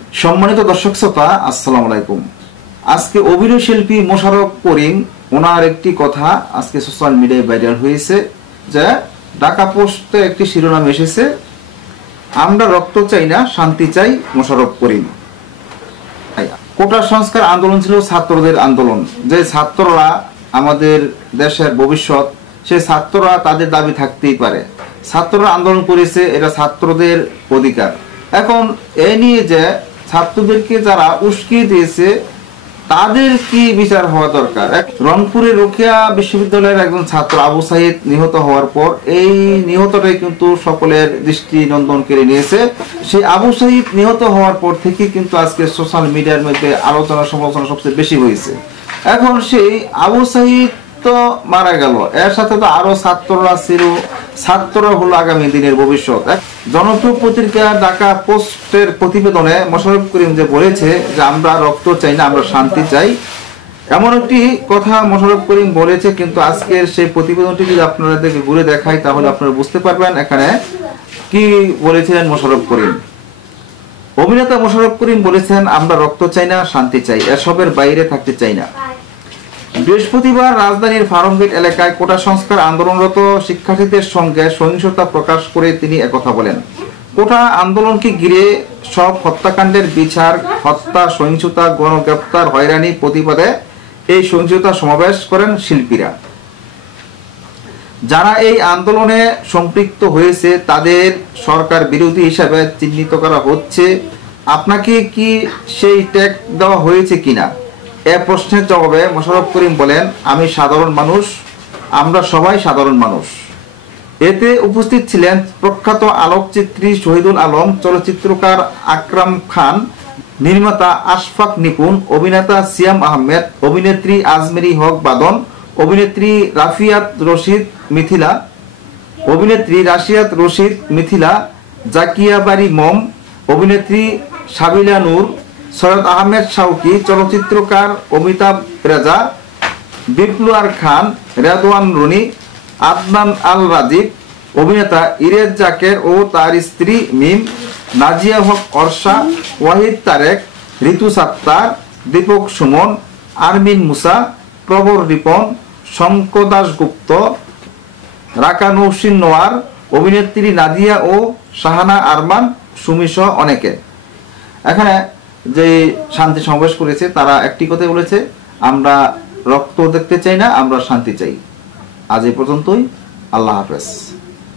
সম্মানিত দর্শক শ্রোতা, আসসালামু আলাইকুম। আজকে অভিনয় শিল্পী মোশাররফ করিম ওনার একটি কথা আজকে সোশ্যাল মিডিয়ায় ভাইরাল হয়েছে, যে ঢাকা পোস্টে একটি শিরোনাম এসেছে, আমরা রক্ত চাই না, শান্তি চাই, মোশাররফ করিম। কোটা সংস্কার আন্দোলন ছিল ছাত্রদের আন্দোলন। যে ছাত্ররা আমাদের দেশের ভবিষ্যৎ, সেই ছাত্ররা তাদের দাবি থাকতেই পারে। ছাত্ররা আন্দোলন করেছে, এটা ছাত্রদের অধিকার। এখন এ নিয়ে যে ছাত্রদেরকে যারা উস্কিয়ে দিয়েছে তাদের কি বিচার হওয়া দরকার। রংপুরের রোকেয়া বিশ্ববিদ্যালয়ের একজন ছাত্র আবু সাইদ নিহত হওয়ার পর এই নিহতটাই কিন্তু সকলের দৃষ্টি নন্দন কেড়ে নিয়েছে। সেই আবু সাইদ নিহত হওয়ার পর থেকে কিন্তু আজকে সোশ্যাল মিডিয়ার মধ্যে আলোচনা সমালোচনা সবচেয়ে বেশি হয়েছে। এখন সেই আবু সাইদ তো মারা গেল, এর সাথে তো আরো ছাত্ররা ছিল। ছাত্ররা হলো আগামী দিনের ভবিষ্যৎ। জনপ্রিয় পত্রিকা ঢাকা পোস্টের প্রতিবেদনে মোশাররফ করিম যে বলেছে যে আমরা রক্ত চাই না, আমরা শান্তি চাই, এমন একটি কথা মোশাররফ করিম বলেছে। কিন্তু আজকের সেই প্রতিবেদনটি যদি আপনাদেরকে ঘুরে দেখাই তাহলে আপনারা বুঝতে পারবেন এখানে কি বলেছিলেন মোশাররফ করিম। অভিনেতা মোশাররফ করিম বলেছেন, আমরা রক্ত চাই না, শান্তি চাই, এসবের বাইরে থাকতে চাই না। বৃহস্পতিবার রাজধানীর ফার্মগেট এলাকায় কোটা সংস্কার আন্দোলনরত শিক্ষার্থীদের সঙ্গে সহিংসতা প্রকাশ করে তিনি একথা বলেন। কোটা আন্দোলনকে ঘিরে সব হত্যাকাণ্ডের বিচার, হত্যা, সহিংসতা, গণগ্রেপ্তার, হয়রানি প্রতিবাদে এই সহিংসতা সমাবেশ করেন শিল্পীরা। যারা এই আন্দোলনে সম্পৃক্ত হয়েছে তাদের সরকার বিরোধী হিসাবে চিহ্নিত করা হচ্ছে। আপনাকে কি সেই ট্যাগ দেওয়া হয়েছে কিনা? এ প্রশ্নের জবাবে মোশাররফ করিম বলেন, আমি সাধারণ মানুষ, আমরা সবাই সাধারণ মানুষ। এতে উপস্থিত ছিলেন প্রখ্যাত আলোকচিত্রী শহীদুল আলম, চলচ্চিত্রকার আকরাম খান, নির্মাতা আশফাক নিপুণ, অভিনেতা সিয়াম আহমেদ, অভিনেত্রী আজমেরি হক বাদন, অভিনেত্রী রাশিয়াত রশিদ মিথিলা, জাকিয়া বাড়ি মম, অভিনেত্রী সাবিলা নূর, সৈয়দ আহমেদ শাওকি, চলচ্চিত্রকার অমিতাভ রেজা, বিপ্লুয়ার খান, রেদওয়ান রনি, আদনান আল রাজীব, অভিনেতা ইরেজ জাকের ও তার স্ত্রী মিম, নাজিয়া হক অর্ষা, ওয়াহিদ তারেক, ঋতু সাত্তার, দীপক সুমন, আরমিন মুসা, প্রবর রিপন, শঙ্কর দাশগুপ্ত, রাকা নৌসিন নোয়ার, অভিনেত্রী নাদিয়া ও শাহানা আরমান, সুমি সহ অনেকে। এখানে যে শান্তি সমাবেশ করেছে তারা একটি কথা বলেছে, আমরা রক্ত দেখতে চাই না, আমরা শান্তি চাই। আজ এই পর্যন্তই। আল্লাহ হাফেজ।